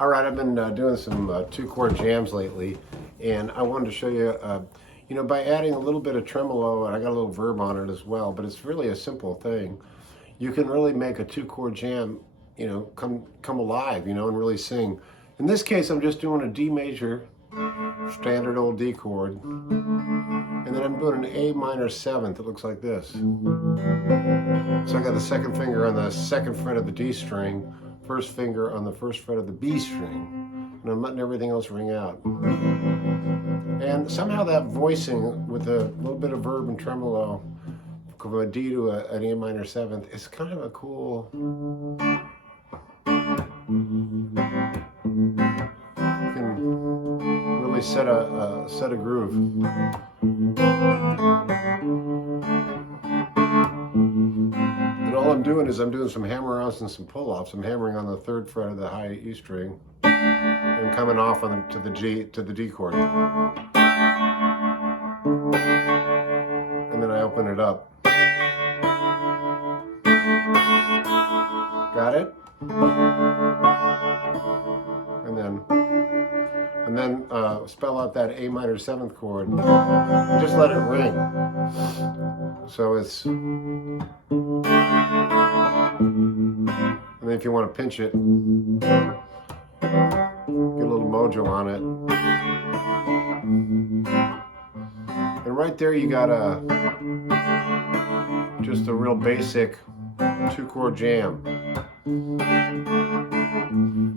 All right, I've been doing some two-chord jams lately, and I wanted to show you, by adding a little bit of tremolo, and I got a little verb on it as well, but it's really a simple thing. You can really make a two-chord jam, come alive, and really sing. In this case, I'm just doing a D major, standard old D chord, and then I'm doing an A minor seventh. It looks like this. So I got the second finger on the second fret of the D string, first finger on the first fret of the B string, and I'm letting everything else ring out. And somehow that voicing with a little bit of verb and tremolo from a D to an A minor seventh is kind of a cool, you can really set a groove. And all I'm doing is I'm doing some hammer-ons and some pull-offs. I'm hammering on the third fret of the high E string and coming off on to the D chord. And then I open it up. Got it? And then spell out that A minor seventh chord. And just let it ring. So it's, and then if you want to pinch it, get a little mojo on it. And right there you got just a real basic two-chord jam.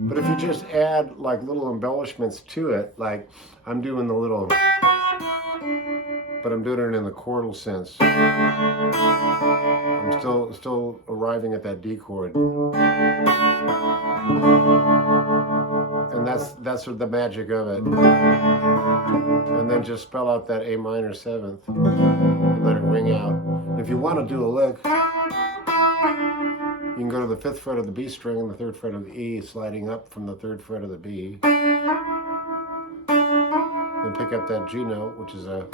But if you just add like little embellishments to it, like I'm doing the little, but I'm doing it in the chordal sense. I'm still arriving at that D chord. And that's sort of the magic of it. And then just spell out that A minor seventh and let it ring out. And if you want to do a lick, you can go to the fifth fret of the B string and the third fret of the E, sliding up from the third fret of the B. Then pick up that G note, which is a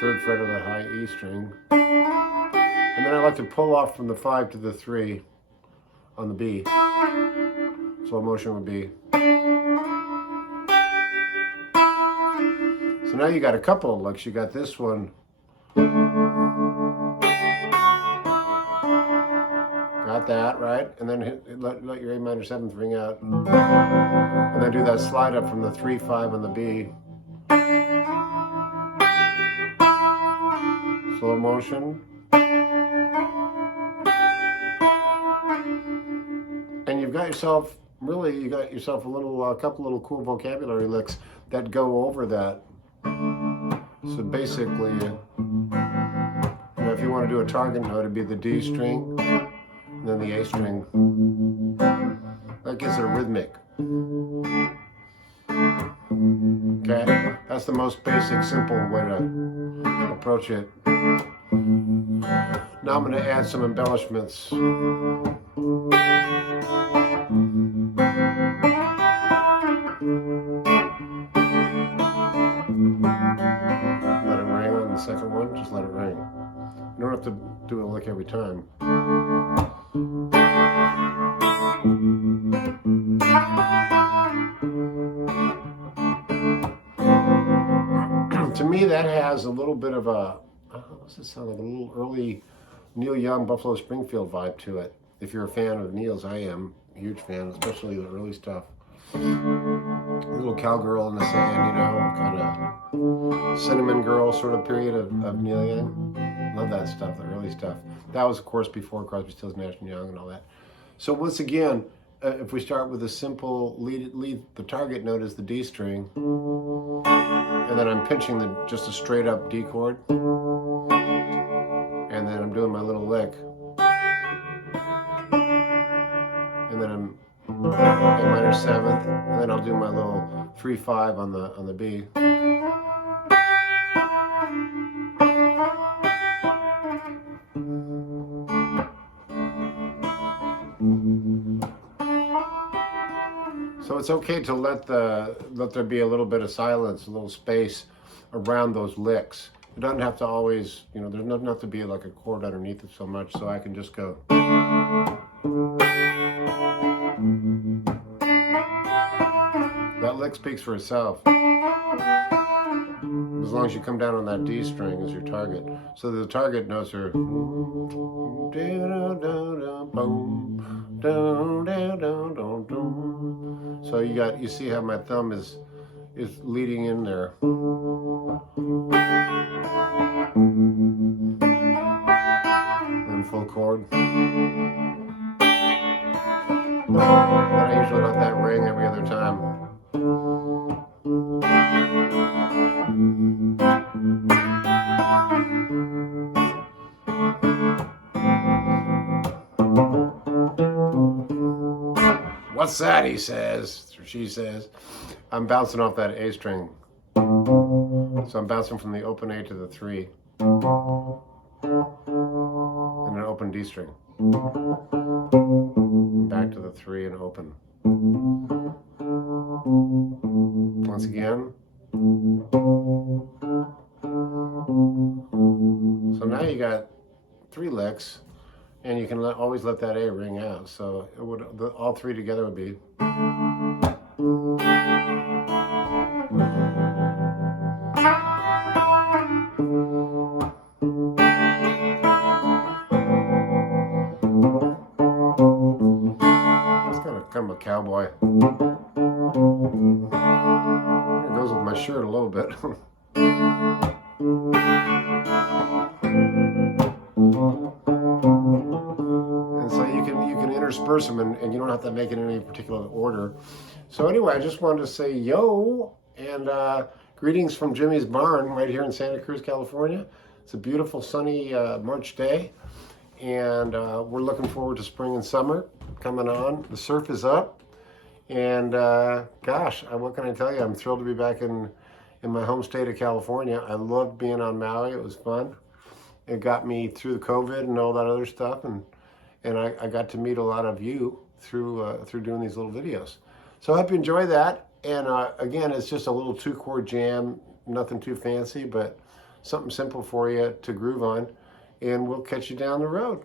third fret of the high E string. And then I like to pull off from the 5 to the 3 on the B. Slow motion would be. So now you got a couple of licks. You got this one. Got that, right? And then let your A minor seventh ring out. And then do that slide up from the 3, 5 on the B. Slow motion. And you got yourself a little, couple little cool vocabulary licks that go over that. So basically, if you want to do a target note, it'd be the D string, and then the A string. That gives it a rhythmic. Okay, that's the most basic, simple way to approach it. Now I'm going to add some embellishments. Let it ring on the second one, just let it ring. You don't have to do a lick every time. To me, that has a little bit of a, what's it sound like, a little early Neil Young, Buffalo Springfield vibe to it. If you're a fan of Neil's, I am a huge fan, especially the early stuff. A little cowgirl in the sand, kind of cinnamon girl sort of period of Neil Young. Love that stuff, the early stuff. That was, of course, before Crosby, Stills, Nash & Young and all that. So once again, if we start with a simple lead, the target note is the D string, and then I'm pinching just a straight up D chord, and then I'm doing my little lick, and then I'm A minor seventh, and then I'll do my little 3, 5 on the B. So it's okay to let there be a little bit of silence, a little space around those licks. It doesn't have to always, there's not enough to be like a chord underneath it so much, so I can just go. lick speaks for itself. As long as you come down on that D string as your target. So the target notes are so you see how my thumb is leading in there. And full chord. And I usually let that ring every other time. What's that, he says, or she says. I'm bouncing off that A string. So I'm bouncing from the open A to the 3. And an open D string. Back to the 3 and open. Once again. So now you got 3 licks. And you can always let that A ring out. So it would, all 3 together would be. That's kind of a cowboy. It goes with my shirt a little bit. Intersperse them and you don't have to make it in any particular order. So anyway, I just wanted to say yo and greetings from Jimmy's Barn right here in Santa Cruz, California. It's a beautiful sunny March day and we're looking forward to spring and summer coming on. The surf is up and gosh, what can I tell you? I'm thrilled to be back in my home state of California. I loved being on Maui. It was fun. It got me through the COVID and all that other stuff, and I got to meet a lot of you through doing these little videos. So I hope you enjoy that. And again, it's just a little 2-chord jam, nothing too fancy, but something simple for you to groove on. And we'll catch you down the road.